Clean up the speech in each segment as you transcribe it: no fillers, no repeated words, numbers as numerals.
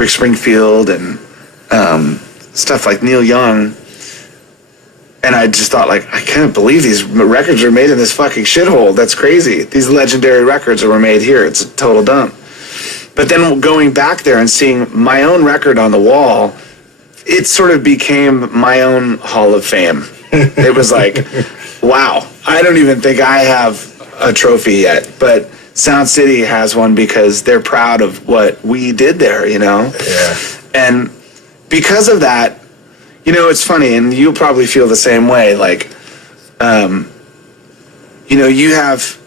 Rick Springfield and stuff like Neil Young. And I just thought, like, I can't believe these records are made in this fucking shithole. That's crazy. These legendary records were made here. It's a total dump. But then going back there and seeing my own record on the wall, it sort of became my own Hall of Fame. It was like, wow, I don't even think I have a trophy yet. But Sound City has one because they're proud of what we did there, you know? Yeah. And because of that, you know, it's funny, and you'll probably feel the same way. Like, you know, you have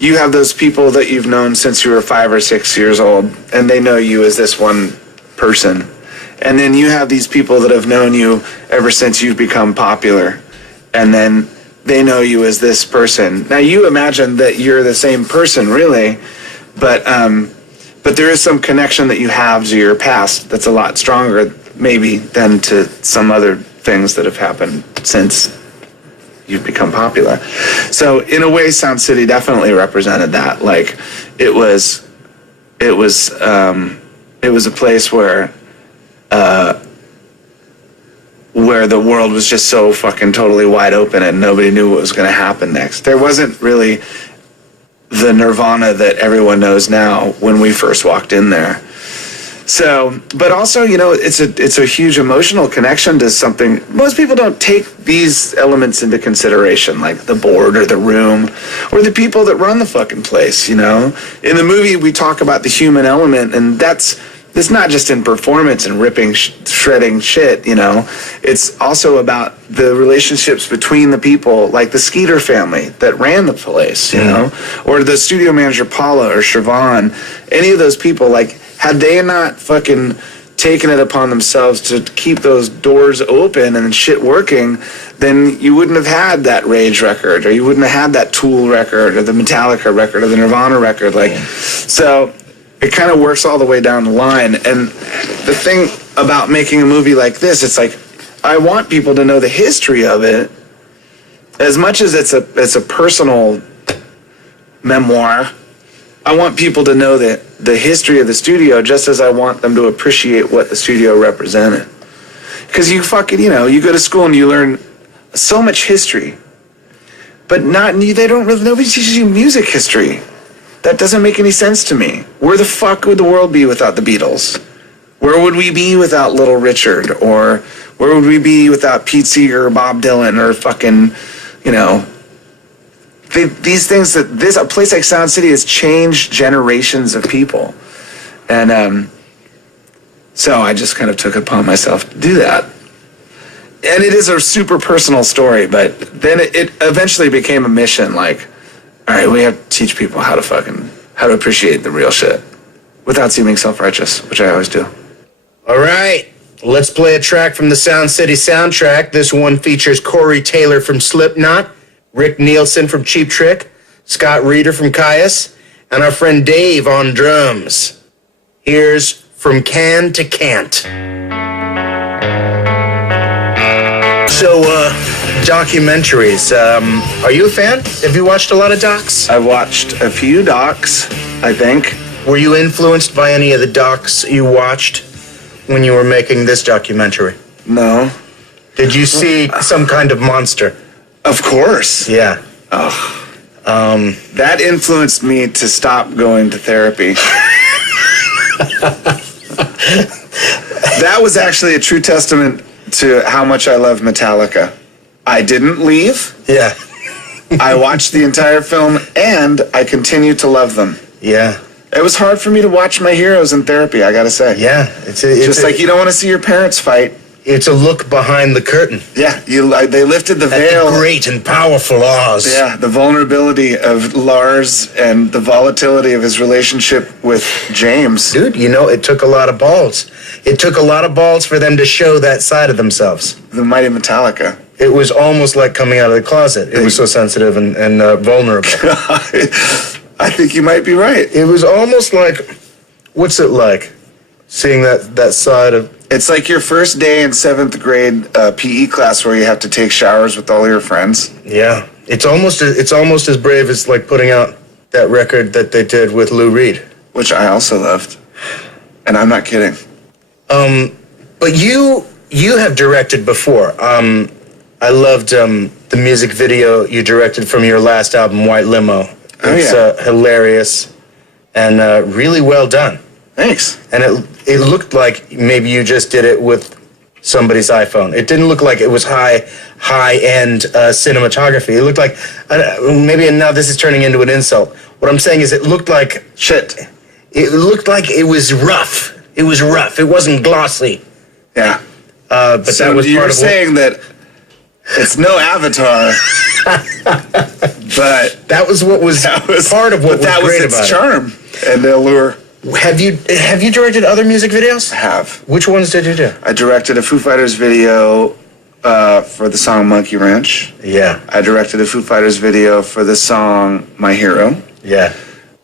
those people that you've known since you were 5 or 6 years old, and they know you as this one person. And then you have these people that have known you ever since you've become popular, and then they know you as this person. Now, you imagine that you're the same person, really, but there is some connection that you have to your past that's a lot stronger, maybe, than to some other things that have happened since you've become popular. So in a way, Sound City definitely represented that. Like, it was a place where the world was just so fucking totally wide open and nobody knew what was going to happen next. There wasn't really the Nirvana that everyone knows now when we first walked in there. So, but also, you know, it's a huge emotional connection to something. Most people don't take these elements into consideration, like the board or the room or the people that run the fucking place, you know? In the movie, we talk about the human element, and it's not just in performance and ripping, shredding shit, you know? It's also about the relationships between the people, like the Skeeter family that ran the place, you know? Or the studio manager, Paula, or Siobhan. Any of those people, like, had they not fucking taken it upon themselves to keep those doors open and shit working, then you wouldn't have had that Rage record, or you wouldn't have had that Tool record, or the Metallica record, or the Nirvana record. Like, so it kind of works all the way down the line. And the thing about making a movie like this, it's like, I want people to know the history of it as much as it's a personal memoir. I want people to know that the history of the studio just as I want them to appreciate what the studio represented. Because you fucking, you know, you go to school and you learn so much history, but nobody teaches you music history. That doesn't make any sense to me. Where the fuck would the world be without the Beatles? Where would we be without Little Richard? Or where would we be without Pete Seeger or Bob Dylan or fucking, you know, these things a place like Sound City has changed generations of people. And so I just kind of took it upon myself to do that. And it is a super personal story, but then it eventually became a mission, like, all right, we have to teach people how to appreciate the real shit without seeming self-righteous, which I always do. All right, let's play a track from the Sound City soundtrack. This one features Corey Taylor from Slipknot, Rick Nielsen from Cheap Trick, Scott Reeder from Caius, and our friend Dave on drums. Here's From Can to Can't. So, documentaries. Are you a fan? Have you watched a lot of docs? I've watched a few docs, I think. Were you influenced by any of the docs you watched when you were making this documentary? No. Did you see some kind of monster? Of course. Yeah. Oh. That influenced me to stop going to therapy. That was actually a true testament to how much I love Metallica. I didn't leave. Yeah. I watched the entire film, and I continue to love them. Yeah. It was hard for me to watch my heroes in therapy, I gotta say. Yeah. It's like you don't want to see your parents fight. It's a look behind the curtain. Yeah, they lifted the veil. The great and powerful Oz. Yeah, the vulnerability of Lars and the volatility of his relationship with James. Dude, you know, it took a lot of balls. It took a lot of balls for them to show that side of themselves. The mighty Metallica. It was almost like coming out of the closet. It was so sensitive and vulnerable. I think you might be right. It was almost like, what's it like, seeing that side of... It's like your first day in 7th grade PE class where you have to take showers with all your friends. Yeah. It's almost as brave as, like, putting out that record that they did with Lou Reed. Which I also loved. And I'm not kidding. But you have directed before. I loved the music video you directed from your last album, White Limo. It's hilarious and really well done. Thanks. And it looked like maybe you just did it with somebody's iPhone. It didn't look like it was high-end cinematography. It looked like, maybe now this is turning into an insult. What I'm saying is it looked like shit. It looked like it was rough. It was rough. It wasn't glossy. Yeah. But so that was you're part of saying that it's no Avatar, but that was what was part of what was that great was its about charm and allure. Have you directed other music videos? I have. Which ones did you do? I directed a Foo Fighters video for the song Monkey Ranch. Yeah. I directed a Foo Fighters video for the song My Hero. Yeah.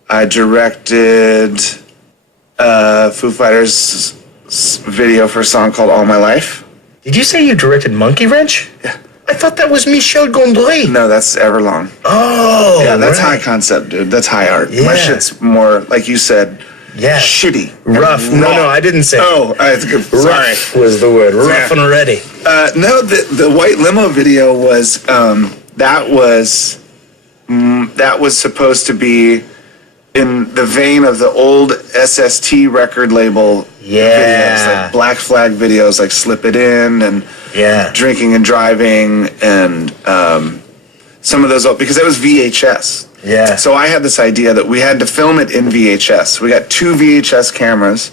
I directed Foo Fighters video for a song called All My Life. Did you say you directed Monkey Wrench? Yeah. I thought that was Michel Gondry. No, that's Everlong. Oh, yeah, that's high concept, dude. That's high art. Yeah. My shit's more, like you said, shitty. Rough. No, I didn't say. Oh, it's good. Sorry. Rough was the word. Rough and ready. No, the White Limo video was that was supposed to be in the vein of the old SST record label videos, like Black Flag videos, like Slip It In and Drinking and Driving and some of those, because it was VHS. Yeah. So I had this idea that we had to film it in VHS. We got 2 VHS cameras,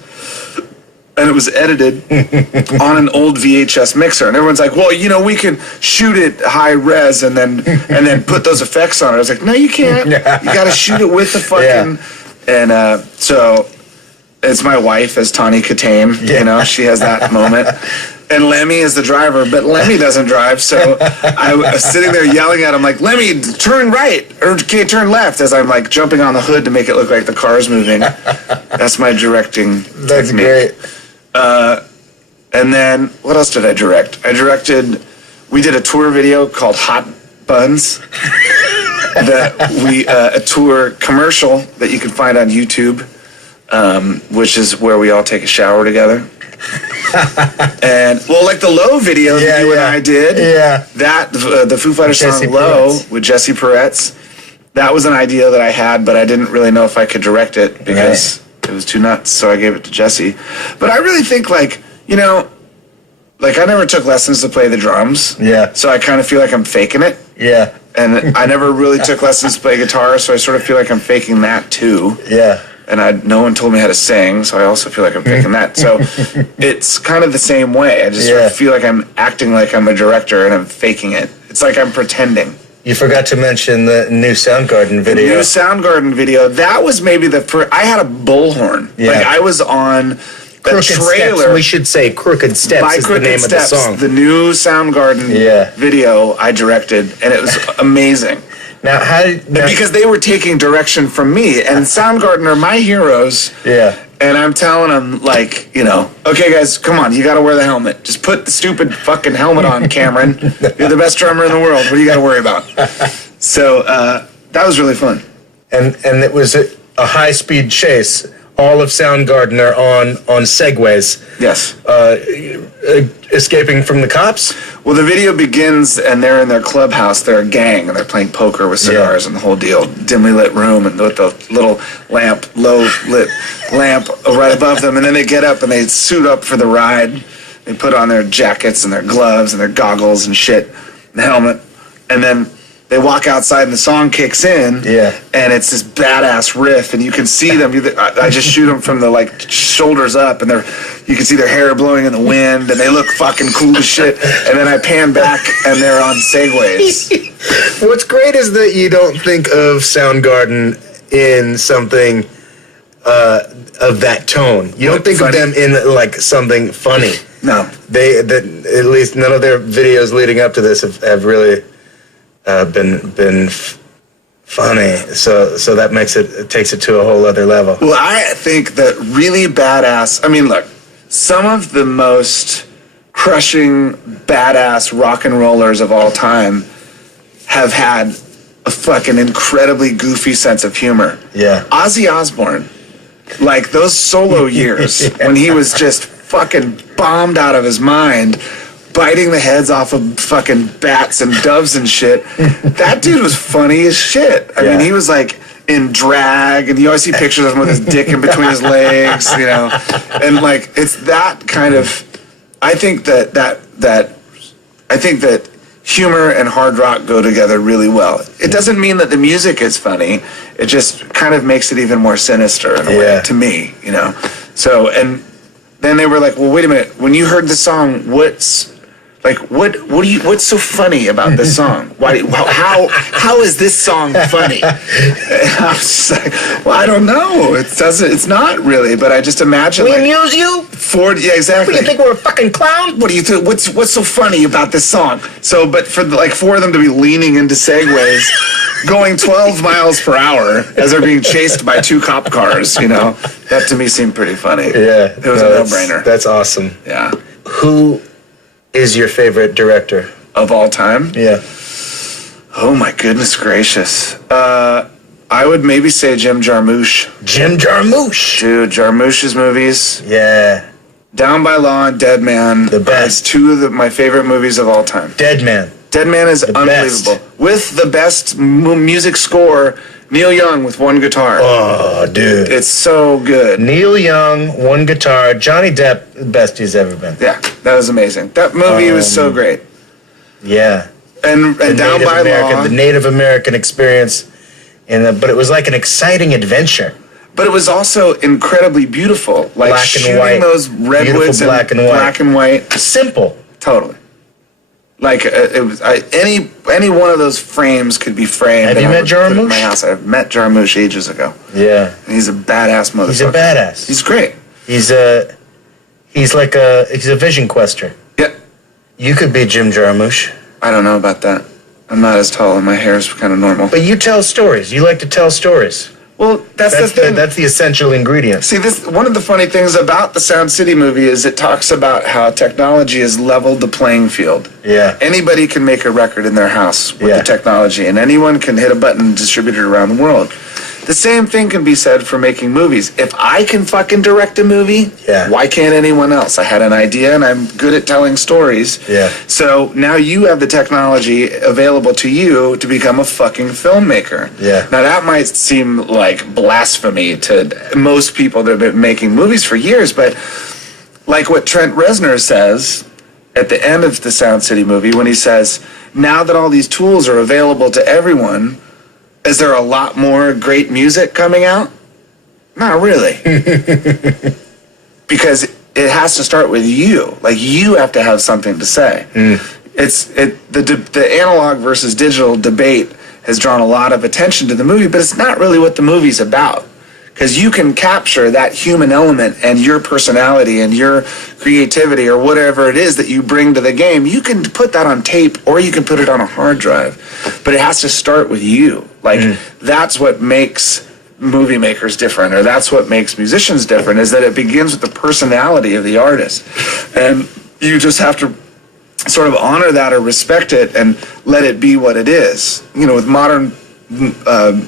and it was edited on an old VHS mixer. And everyone's like, well, we can shoot it high res and then put those effects on it. I was like, no, you can't. You got to shoot it with the fucking... And so it's my wife as Tawny Katane. She has that moment. And Lemmy is the driver, but Lemmy doesn't drive, so I was sitting there yelling at him like, Lemmy, turn right, or okay, turn left, as I'm like jumping on the hood to make it look like the car's moving. That's my directing That's technique. Great. And then, what else did I direct? We did a tour video called Hot Buns, a tour commercial that you can find on YouTube, which is where we all take a shower together. And like the Low video that you and I did, that the Foo Fighters song Low with Jesse Peretz, that was an idea that I had, but I didn't really know if I could direct it because it was too nuts, so I gave it to Jesse. But I really think I never took lessons to play the drums, so I kind of feel like I'm faking it. And I never really took lessons to play guitar, so I sort of feel like I'm faking that too. And no one told me how to sing, so I also feel like I'm faking that. So it's kind of the same way. I just sort of feel like I'm acting like I'm a director and I'm faking it. It's like I'm pretending. You forgot to mention the new Soundgarden video. The new Soundgarden video, that was maybe I had a bullhorn. Like I was on the trailer. Steps. We should say Crooked Steps by is Crooked the name Steps, of the song. The new Soundgarden video I directed, and it was amazing. Now, because they were taking direction from me, and Soundgarden are my heroes. And I'm telling them, okay, guys, come on, you got to wear the helmet. Just put the stupid fucking helmet on, Cameron. You're the best drummer in the world. What do you got to worry about? So that was really fun. And it was a high-speed chase. All of Soundgarden are on Segways. Yes. Escaping from the cops? Well, the video begins, and they're in their clubhouse. They're a gang, and they're playing poker with cigars and the whole deal. Dimly lit room, and with the little lamp, low-lit lamp right above them. And then they get up, and they suit up for the ride. They put on their jackets and their gloves and their goggles and shit, and the helmet. And then they walk outside and the song kicks in, and it's this badass riff, and you can see them. I just shoot them from the shoulders up, and you can see their hair blowing in the wind, and they look fucking cool as shit. And then I pan back, and they're on Segways. What's great is that you don't think of Soundgarden in something of that tone. You don't think funny? Of them in something funny. No, at least none of their videos leading up to this have really. Been funny, so that takes it to a whole other level. Well, I think that really badass. I mean, look, some of the most crushing badass rock and rollers of all time have had a fucking incredibly goofy sense of humor. Yeah, Ozzy Osbourne Like those solo years when he was just fucking bombed out of his mind, biting the heads off of fucking bats and doves and shit. That dude was funny as shit. I mean, he was like in drag, and you always see pictures of him with his dick in between his legs, you know, and like it's that kind of. I think that humor and hard rock go together really well. It doesn't mean that the music is funny. It just kind of makes it even more sinister in a way to me, you know. So, and then they were like, "Well, wait a minute. When you heard the song, what's so funny about this song? How is this song funny?" And I was just like, "Well, I don't know. It's not really, but I just imagine We like, amuse you? yeah, exactly. What, do you think we're a fucking clown? What do you think? What's so funny about this song?" So, but for them to be leaning into segues, going 12 miles per hour as they're being chased by 2 cop cars, you know, that to me seemed pretty funny. Yeah. It was a no-brainer. That's awesome. Yeah. Who is your favorite director? Of all time? Yeah. Oh my goodness gracious. I would maybe say Jim Jarmusch. Jim Jarmusch. Dude, Jarmusch's movies. Yeah. Down by Law and Dead Man. The best. 2 of my favorite movies of all time. Dead Man. Dead Man is unbelievable. Best. With the best music score, Neil Young with 1 guitar. Oh, dude. It's so good. Neil Young, 1 guitar. Johnny Depp, the best he's ever been. Yeah, that was amazing. That movie was so great. Yeah. And Down by Law. The Native American experience. But it was like an exciting adventure. But it was also incredibly beautiful. Like Black and shooting white. those redwoods Beautiful black and white. black and white. Simple. Totally. Like it was any one of those frames could be framed. Have you met Jarmusch? In my house. I've met Jarmusch ages ago. Yeah. And he's a badass motherfucker. He's a badass. He's great. He's a vision quester. Yeah. You could be Jim Jarmusch. I don't know about that. I'm not as tall and my hair's kind of normal. But you tell stories. You like to tell stories. Well, that's the thing. That's the essential ingredient. See, one of the funny things about the Sound City movie is it talks about how technology has leveled the playing field. Yeah. Anybody can make a record in their house with the technology, and anyone can hit a button and distribute it around the world. The same thing can be said for making movies. If I can fucking direct a movie, why can't anyone else? I had an idea, and I'm good at telling stories. Yeah. So now you have the technology available to you to become a fucking filmmaker. Yeah. Now that might seem like blasphemy to most people that have been making movies for years, but like what Trent Reznor says at the end of the Sound City movie when he says, now that all these tools are available to everyone, is there a lot more great music coming out? Not really. Because it has to start with you. Like, you have to have something to say. The analog versus digital debate has drawn a lot of attention to the movie, but it's not really what the movie's about. Because you can capture that human element and your personality and your creativity or whatever it is that you bring to the game. You can put that on tape or you can put it on a hard drive. But it has to start with you. Like, that's what makes movie makers different, or that's what makes musicians different, is that it begins with the personality of the artist. And you just have to sort of honor that or respect it and let it be what it is. You know, with modern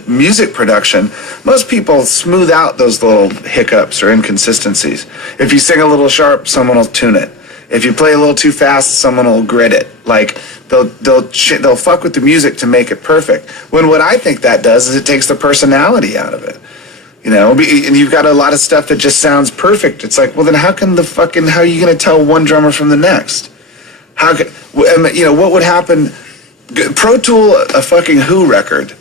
music production, most people smooth out those little hiccups or inconsistencies. If you sing a little sharp, someone will tune it. If you play a little too fast, someone will grit it. Like, they'll fuck with the music to make it perfect. When what I think that does is it takes the personality out of it. You know, and you've got a lot of stuff that just sounds perfect. It's like, well, then how are you going to tell one drummer from the next? What would happen? Pro Tool a fucking Who record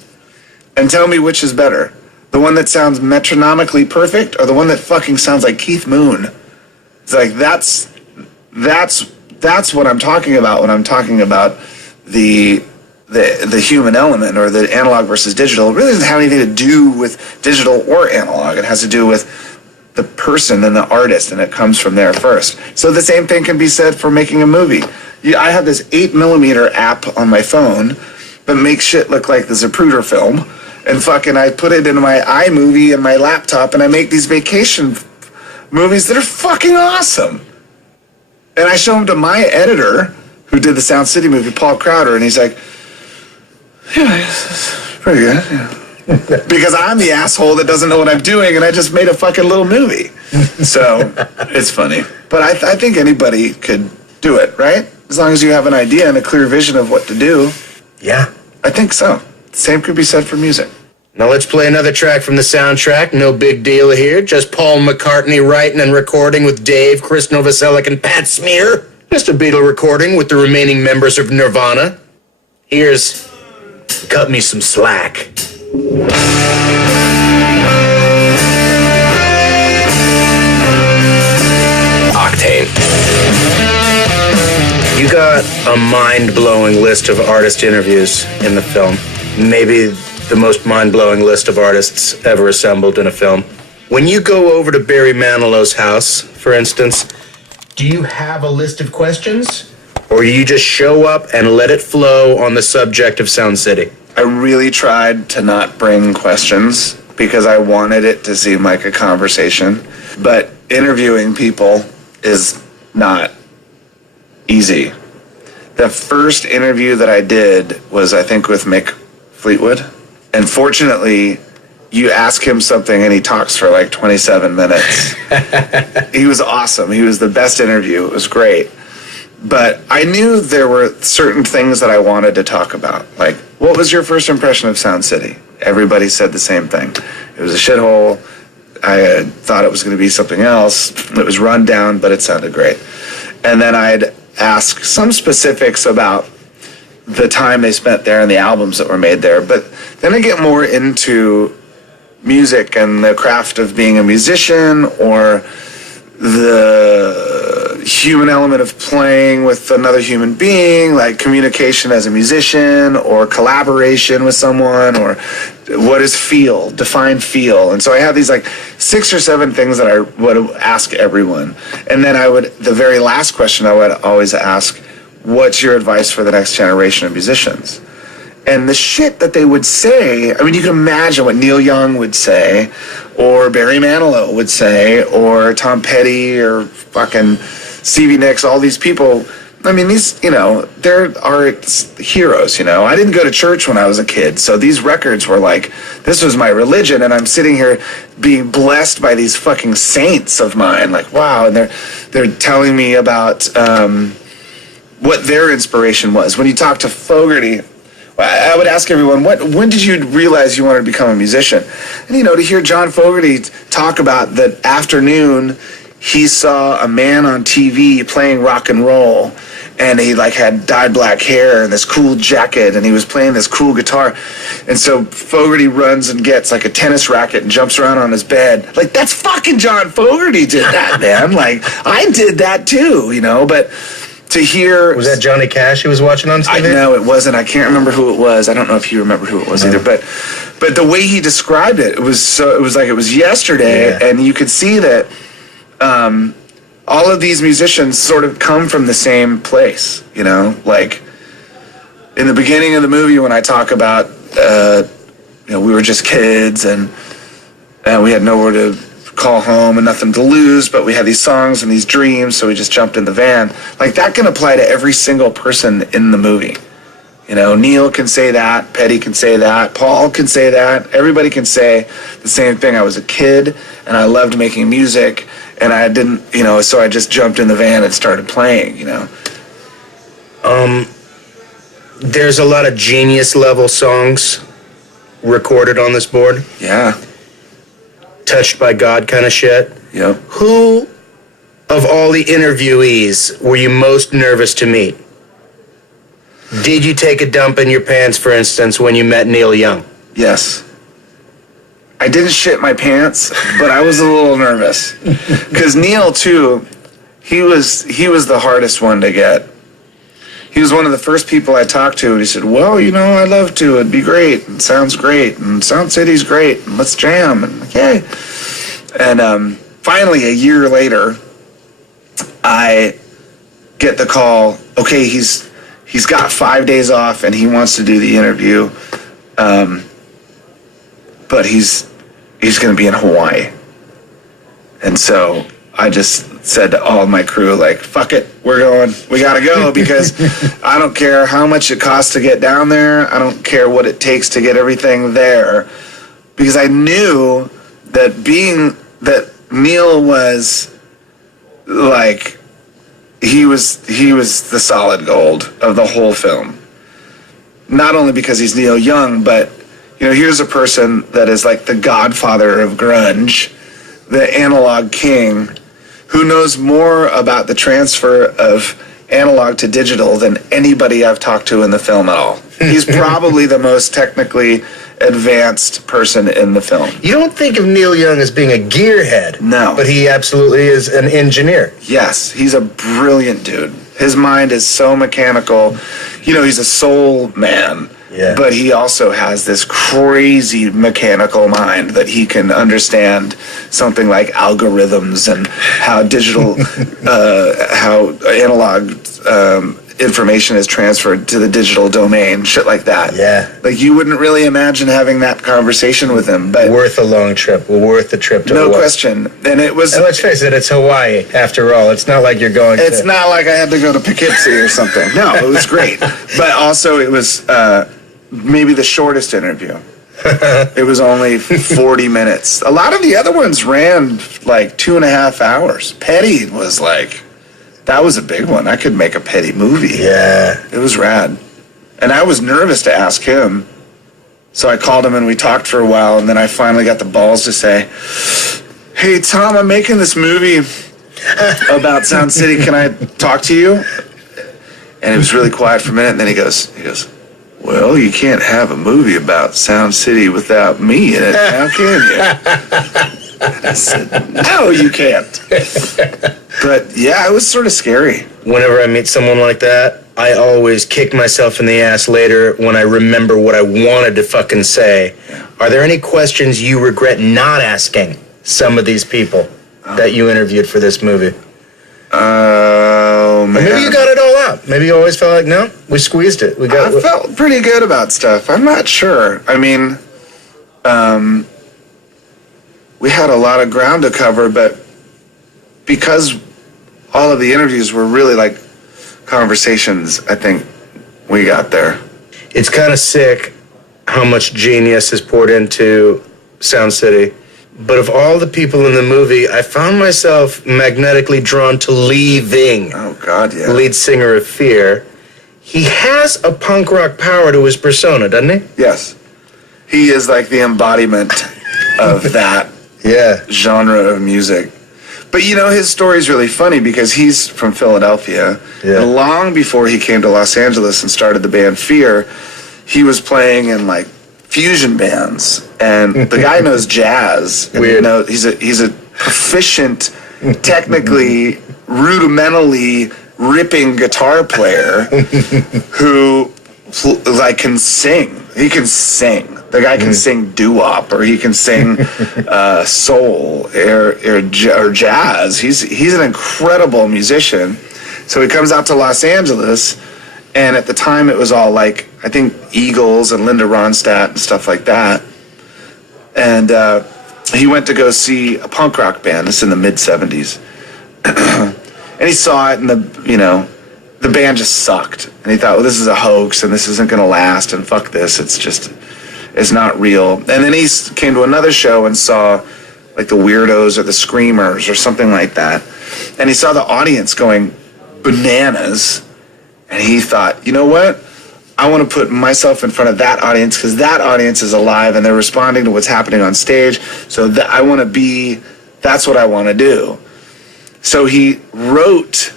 and tell me which is better. The one that sounds metronomically perfect or the one that fucking sounds like Keith Moon? It's like, that's what I'm talking about when I'm talking about the human element or the analog versus digital. It really doesn't have anything to do with digital or analog. It has to do with the person and the artist, and it comes from there first. So the same thing can be said for making a movie. I have this 8mm app on my phone that makes shit look like the Zapruder film, and fucking I put it in my iMovie and my laptop, and I make these vacation movies that are fucking awesome. And I show them to my editor, who did the Sound City movie, Paul Crowder, and he's like, yeah, it's pretty good. Yeah. because I'm the asshole that doesn't know what I'm doing, and I just made a fucking little movie. So it's funny. But I think anybody could do it, right? As long as you have an idea and a clear vision of what to do. Yeah. I think so. Same could be said for music. Now let's play another track from the soundtrack. No big deal here. Just Paul McCartney writing and recording with Dave, Chris Novoselic, and Pat Smear. Just a Beatle recording with the remaining members of Nirvana. Here's Cut Me Some Slack. Octane. You got a mind-blowing list of artist interviews in the film. Maybe the most mind-blowing list of artists ever assembled in a film. When you go over to Barry Manilow's house, for instance, do you have a list of questions? Or do you just show up and let it flow on the subject of Sound City? I really tried to not bring questions because I wanted it to seem like a conversation. But interviewing people is not easy. The first interview that I did was, I think, with Mick Fleetwood. And fortunately, you ask him something and he talks for like 27 minutes. He was awesome. He was the best interview. It was great. But I knew there were certain things that I wanted to talk about. Like, what was your first impression of Sound City? Everybody said the same thing. It was a shithole. I thought it was going to be something else. It was run down, but it sounded great. And then I'd ask some specifics about the time they spent there and the albums that were made there. But then I get more into music and the craft of being a musician, or the human element of playing with another human being, like communication as a musician, or collaboration with someone, or what is feel, define feel. And so I have these like 6 or 7 things that I would ask everyone. And then the very last question I would always ask, what's your advice for the next generation of musicians? And the shit that they would say, I mean, you can imagine what Neil Young would say, or Barry Manilow would say, or Tom Petty, or fucking Stevie Nicks, all these people. I mean, these, they're our heroes, I didn't go to church when I was a kid, so these records were like, this was my religion, and I'm sitting here being blessed by these fucking saints of mine, like, wow, and they're telling me about what their inspiration was. When you talk to Fogerty, I would ask everyone, when did you realize you wanted to become a musician? And, to hear John Fogerty talk about that afternoon he saw a man on TV playing rock and roll, and he had dyed black hair and this cool jacket, and he was playing this cool guitar. And so Fogerty runs and gets a tennis racket and jumps around on his bed. That's fucking John Fogerty did that, man. I did that too, but to hear... Was that Johnny Cash he was watching on TV? No, it wasn't. I can't remember who it was. I don't know if you remember who it was either. But the way he described it, it was like it was yesterday, and you could see that all of these musicians sort of come from the same place, in the beginning of the movie when I talk about, we were just kids and we had nowhere to call home and nothing to lose, but we had these songs and these dreams, so we just jumped in the van. That can apply to every single person in the movie. Neil can say that, Petty can say that, Paul can say that, everybody can say the same thing. I was a kid and I loved making music, and I didn't, so I just jumped in the van and started playing, There's a lot of genius level songs recorded on this board. Yeah. Touched by God kind of shit. Yep. Who of all the interviewees were you most nervous to meet? Did you take a dump in your pants, for instance, when you met Neil Young? Yes. I didn't shit my pants, but I was a little nervous. Because Neil, too, he was the hardest one to get. He was one of the first people I talked to, and he said, well, I'd love to. It'd be great. It sounds great. And Sound City's great. And let's jam. And okay. And finally, a year later, I get the call, okay, he's got 5 days off, and he wants to do the interview. But he's going to be in Hawaii. And so I just said to all of my crew, fuck it, we're going. We got to go, because I don't care how much it costs to get down there. I don't care what it takes to get everything there. because I knew that Neil was like, he was the solid gold of the whole film. Not only because he's Neil Young, but here's a person that is like the godfather of grunge, the analog king, who knows more about the transfer of analog to digital than anybody I've talked to in the film at all. He's probably the most technically advanced person in the film. You don't think of Neil Young as being a gearhead. No. But he absolutely is an engineer. Yes, he's a brilliant dude. His mind is so mechanical. He's a soul man. Yeah. But he also has this crazy mechanical mind that he can understand something like algorithms and how digital, how analog information is transferred to the digital domain, shit like that. Yeah. Like, you wouldn't really imagine having that conversation with him, but... Worth a long trip. Worth the trip to Hawaii. No question. And it was... And let's face it, it's Hawaii, after all. It's not like you're going It's not like I had to go to Poughkeepsie or something. No, it was great. But also, it was maybe the shortest interview. It was only 40 minutes. A lot of the other ones ran like 2.5 hours. Petty was like... That was a big one. I could make a Petty movie. Yeah. It was rad. And I was nervous to ask him. So I called him and we talked for a while, and then I finally got the balls to say, "Hey, Tom, I'm making this movie about Sound City. Can I talk to you?" And it was really quiet for a minute, and then he goes, "Well, you can't have a movie about Sound City without me in it. How can you?" I said, "No, you can't." But yeah, it was sort of scary. Whenever I meet someone like that, I always kick myself in the ass later when I remember what I wanted to fucking say. Yeah. Are there any questions you regret not asking some of these people that you interviewed for this movie? Oh, man. Or maybe you got it all out. Maybe you always felt like, no, we squeezed it. I felt pretty good about stuff. I'm not sure. I mean, we had a lot of ground to cover, but because all of the interviews were really like conversations, I think we got there. It's kind of sick how much genius is poured into Sound City. But of all the people in the movie, I found myself magnetically drawn to Lee Ving. Oh, God, yeah. Lead singer of Fear. He has a punk rock power to his persona, doesn't he? Yes. He is like the embodiment of that genre of music. But his story's really funny because he's from Philadelphia. Yeah. And long before he came to Los Angeles and started the band Fear, he was playing in like fusion bands. And the guy knows jazz. And Weird. He's a proficient, technically, rudimentally ripping guitar player who can sing. He can sing. The guy can sing doo-wop, or he can sing soul or jazz. He's an incredible musician. So he comes out to Los Angeles, and at the time it was all like, I think, Eagles and Linda Ronstadt and stuff like that. And he went to go see a punk rock band. This is in the mid-'70s. And he saw it, and the band just sucked. And he thought, well, this is a hoax, and this isn't going to last, and fuck this. It's not real. And then he came to another show and saw like the Weirdos or the Screamers or something like that. And he saw the audience going bananas. And he thought, you know what? I want to put myself in front of that audience because that audience is alive and they're responding to what's happening on stage. So that's what I want to do. So he wrote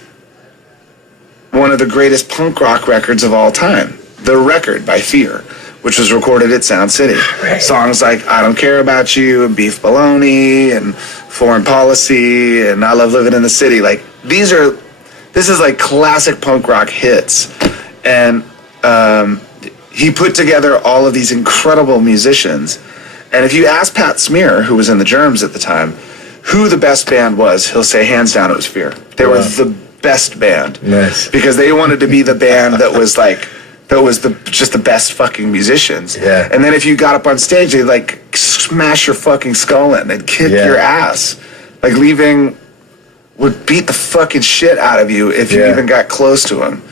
one of the greatest punk rock records of all time, The Record by Fear, which was recorded at Sound City. Right. Songs like I Don't Care About You and Beef Bologna and Foreign Policy and I Love Living in the City. Like, this is like classic punk rock hits. And he put together all of these incredible musicians. And if you ask Pat Smear, who was in the Germs at the time, who the best band was, he'll say hands down it was Fear. They were the best band. Nice. Because they wanted to be the band that was like, just the best fucking musicians. Yeah. And then if you got up on stage, they'd like smash your fucking skull in. They'd kick your ass. Like Leaving would beat the fucking shit out of you if you even got close to him.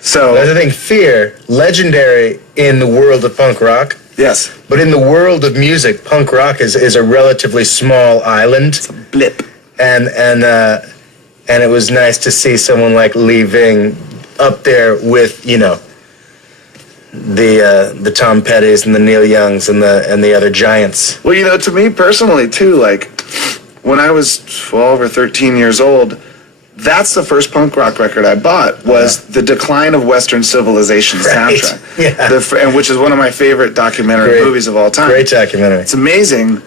So that's the thing, Fear, legendary in the world of punk rock. Yes. But in the world of music, punk rock is a relatively small island. It's a blip. And it was nice to see someone like Lee Ving up there with, you know, the Tom Pettys and the Neil Youngs and the other giants. Well, you know, to me personally too, like when I was 12 or 13 years old, that's the first punk rock record I bought was The Decline of Western Civilization soundtrack. Yeah. And which is one of my favorite documentary movies of all time. Great documentary. It's amazing.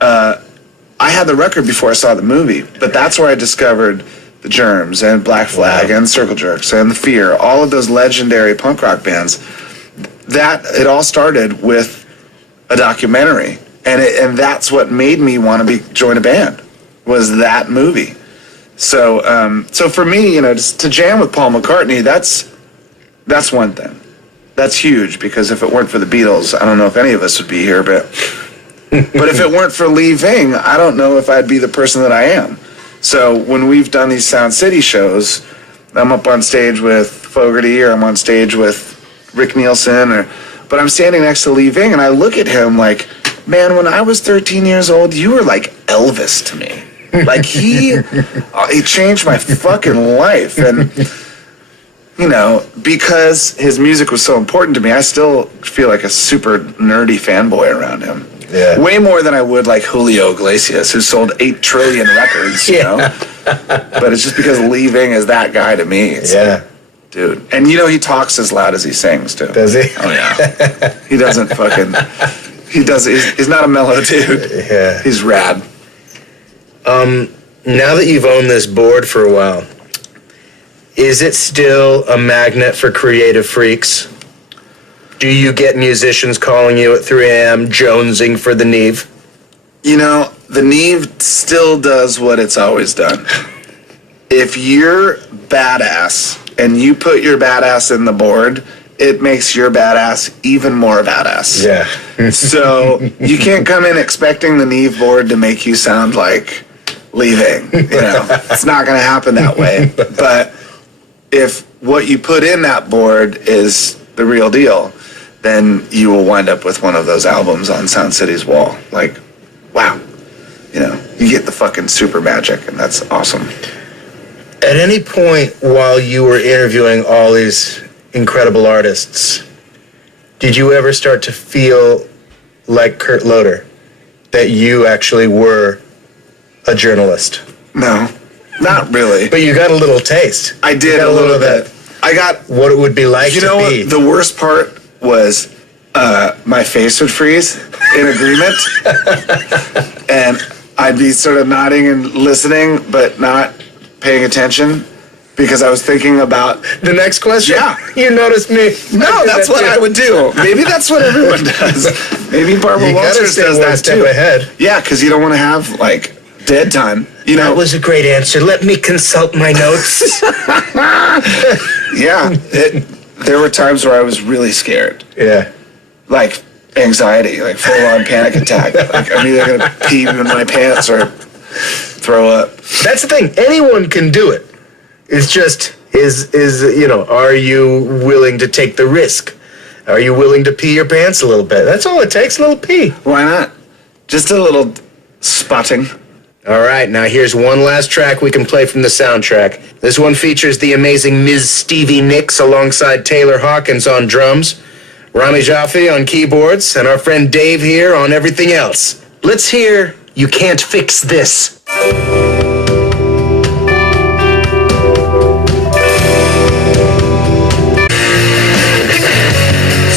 I had the record before I saw the movie, but that's where I discovered the Germs and Black Flag and Circle Jerks and The Fear, all of those legendary punk rock bands. That it all started with a documentary, and that's what made me want to join a band was that movie. So so for me, you know, just to jam with Paul McCartney, that's one thing. That's huge because if it weren't for the Beatles, I don't know if any of us would be here, but if it weren't for Lee Ving, I don't know if I'd be the person that I am. So when we've done these Sound City shows, I'm up on stage with Fogerty or I'm on stage with Rick Nielsen, but I'm standing next to Lee Ving and I look at him like, man, when I was 13 years old, you were like Elvis to me. Like he changed my fucking life. And, you know, because his music was so important to me, I still feel like a super nerdy fanboy around him. Yeah. Way more than I would like Julio Iglesias, who sold 8 trillion records, you know? But it's just because Lee Ving is that guy to me. It's like, dude. And you know, he talks as loud as he sings, too. Does he? Oh, yeah. He doesn't fucking... He's not a mellow dude. Yeah. He's rad. Now that you've owned this board for a while, is it still a magnet for creative freaks? Do you get musicians calling you at 3 a.m. jonesing for the Neve? You know, the Neve still does what it's always done. If you're badass and you put your badass in the board, it makes your badass even more badass. Yeah. So you can't come in expecting the Neve board to make you sound like leaving. You know, it's not going to happen that way. But if what you put in that board is the real deal, then you will wind up with one of those albums on Sound City's wall. Like, wow. You know, you get the fucking super magic, and that's awesome. At any point while you were interviewing all these incredible artists, did you ever start to feel like Kurt Loder, that you actually were a journalist? No, not really. But you got a little taste. I did a little bit. I got what it would be like to be. You know what? The worst part was my face would freeze in agreement. And I'd be sort of nodding and listening, but not paying attention because I was thinking about the next question. Yeah. You noticed me. No, that's what I would do. Maybe that's what everyone does. Maybe Barbara Walters does that too. Ahead. Yeah, because you don't want to have like dead time. You know, that was a great answer. Let me consult my notes. Yeah, there were times where I was really scared. Yeah, like anxiety, like full-on panic attack. Like I'm either gonna pee in my pants or throw up. That's the thing. Anyone can do it. It's just is you know, are you willing to take the risk? Are you willing to pee your pants a little bit? That's all it takes, a little pee. Why not? Just a little spotting. All right, now here's one last track we can play from the soundtrack. This one features the amazing Ms. Stevie Nicks alongside Taylor Hawkins on drums, Rami Jaffe on keyboards, and our friend Dave here on everything else. Let's hear You Can't Fix This.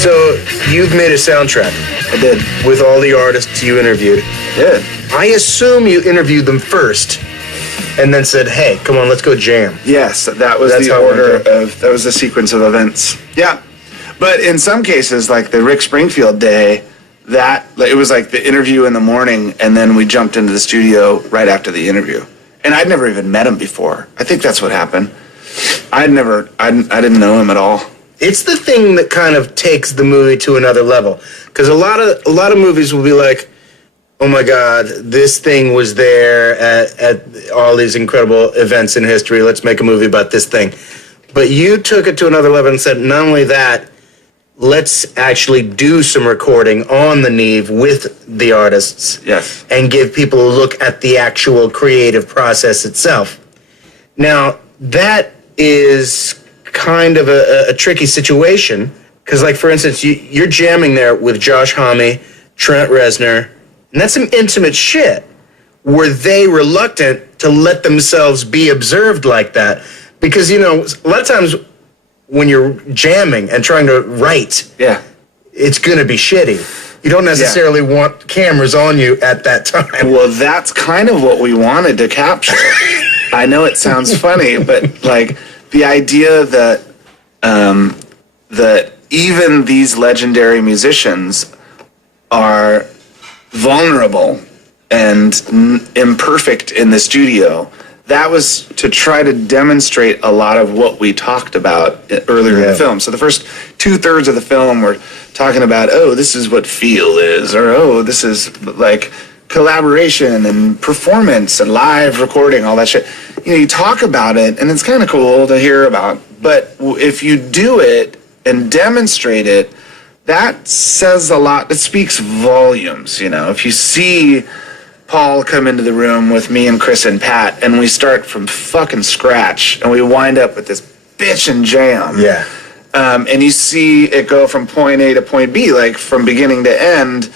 So, you've made a soundtrack. I did. With all the artists you interviewed. Did. I assume you interviewed them first and then said, hey, come on, let's go jam. Yes, that was the order of, that was the sequence of events. Yeah. But in some cases, like the Rick Springfield day, it was like the interview in the morning and then we jumped into the studio right after the interview. And I'd never even met him before. I think that's what happened. I didn't know him at all. It's the thing that kind of takes the movie to another level. Because a lot of movies will be like, oh my God, this thing was there at all these incredible events in history. Let's make a movie about this thing. But you took it to another level and said, not only that, let's actually do some recording on the Neve with the artists. Yes. And give people a look at the actual creative process itself. Now, that is kind of a tricky situation, because, like, for instance, you're jamming there with Josh Homme, Trent Reznor, and that's some intimate shit. Were they reluctant to let themselves be observed like that? Because, you know, a lot of times when you're jamming and trying to write, it's going to be shitty. You don't necessarily want cameras on you at that time. Well, that's kind of what we wanted to capture. I know it sounds funny, but, like, the idea that that even these legendary musicians are vulnerable and imperfect in the studio, that was to try to demonstrate a lot of what we talked about earlier in the film. So the first 2/3 of the film were talking about, oh, this is what feel is, or oh, this is like collaboration and performance and live recording, all that shit. You know, you talk about it and it's kind of cool to hear about, but if you do it and demonstrate it, that says a lot. It speaks volumes, you know. If you see Paul come into the room with me and Chris and Pat, and we start from fucking scratch, and we wind up with this bitchin' jam. Yeah. And you see it go from point A to point B, like from beginning to end,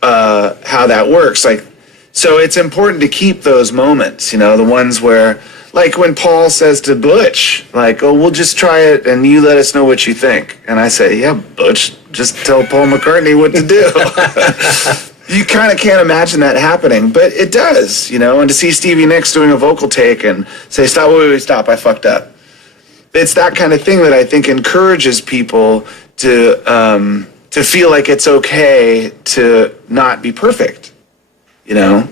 how that works. Like, so it's important to keep those moments, you know, the ones where, like when Paul says to Butch, like, oh, we'll just try it and you let us know what you think. And I say, yeah, Butch, just tell Paul McCartney what to do. You kind of can't imagine that happening, but it does, you know, and to see Stevie Nicks doing a vocal take and say, stop, wait, stop, I fucked up. It's that kind of thing that I think encourages people to feel like it's okay to not be perfect, you know?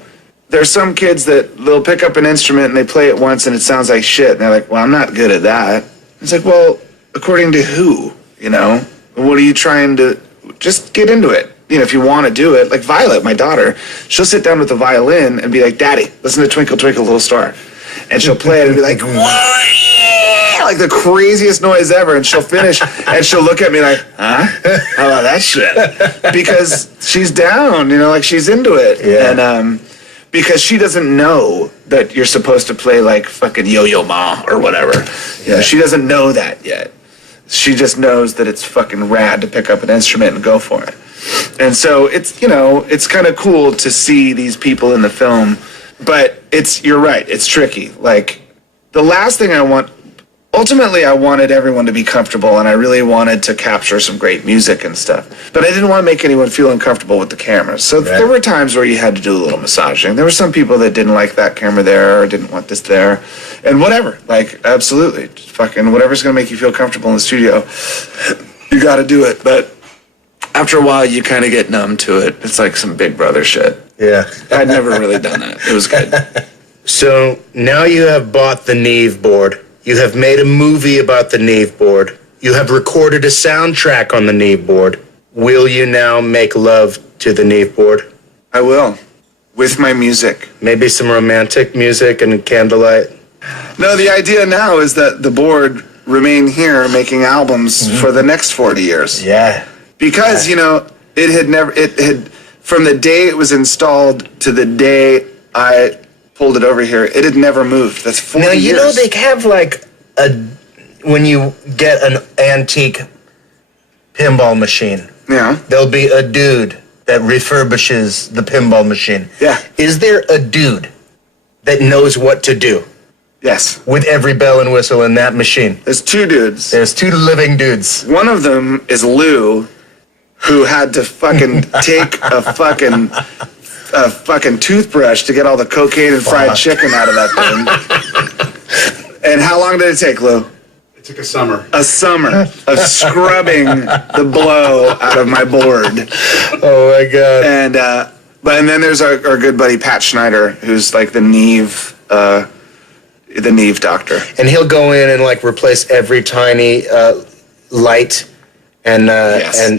There's some kids that they'll pick up an instrument and they play it once and it sounds like shit. And they're like, well, I'm not good at that. It's like, well, according to who, you know? What are you trying to, just get into it. You know, if you want to do it, like Violet, my daughter, she'll sit down with the violin and be like, Daddy, listen to Twinkle, Twinkle, Little Star. And she'll play it and be like, whoa, like the craziest noise ever. And she'll finish and she'll look at me like, huh? How about that shit? Because she's down, you know, like she's into it. Yeah. And because she doesn't know that you're supposed to play like fucking Yo-Yo Ma or whatever. You know, she doesn't know that yet. She just knows that it's fucking rad to pick up an instrument and go for it. And so it's, you know, it's kind of cool to see these people in the film, but you're right, it's tricky. Like, the last thing I want, ultimately I wanted everyone to be comfortable and I really wanted to capture some great music and stuff, but I didn't want to make anyone feel uncomfortable with the cameras. So there were times where you had to do a little massaging. There were some people that didn't like that camera there or didn't want this there, and whatever, like, absolutely, just fucking whatever's going to make you feel comfortable in the studio, you got to do it. But after a while, you kind of get numb to it. It's like some Big Brother shit. Yeah. I'd never really done that. It was good. So now you have bought the Neve board. You have made a movie about the Neve board. You have recorded a soundtrack on the Neve board. Will you now make love to the Neve board? I will. With my music. Maybe some romantic music and candlelight? No, the idea now is that the board remain here making albums for the next 40 years. Yeah. Because, you know, it had, from the day it was installed to the day I pulled it over here, it had never moved. That's 40 years. Now, you know, they have like when you get an antique pinball machine, there'll be a dude that refurbishes the pinball machine. Yeah. Is there a dude that knows what to do? Yes. With every bell and whistle in that machine? There's two dudes. There's two living dudes. One of them is Lou, who had to fucking take a fucking toothbrush to get all the cocaine and fried chicken out of that thing. And how long did it take, Lou? It took a summer. A summer of scrubbing the blow out of my board. Oh my God. And then there's our good buddy Pat Schneider, who's like the Neve doctor. And he'll go in and like replace every tiny light. And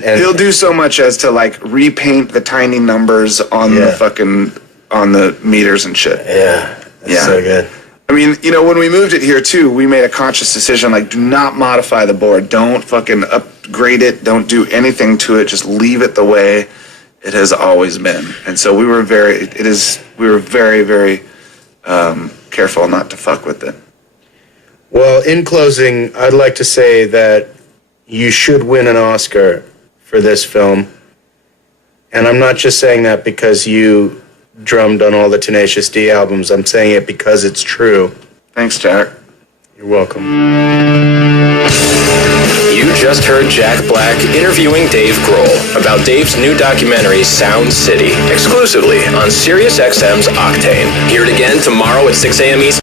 he'll do so much as to like repaint the tiny numbers on the fucking on the meters and shit. Yeah, that's so good. I mean, when we moved it here too, we made a conscious decision, like, do not modify the board. Don't fucking upgrade it. Don't do anything to it. Just leave it the way it has always been. And so we were very, very careful not to fuck with it. Well, in closing, I'd like to say that you should win an Oscar for this film. And I'm not just saying that because you drummed on all the Tenacious D albums. I'm saying it because it's true. Thanks, Jack. You're welcome. You just heard Jack Black interviewing Dave Grohl about Dave's new documentary, Sound City, exclusively on SiriusXM's Octane. Hear it again tomorrow at 6 a.m. Eastern.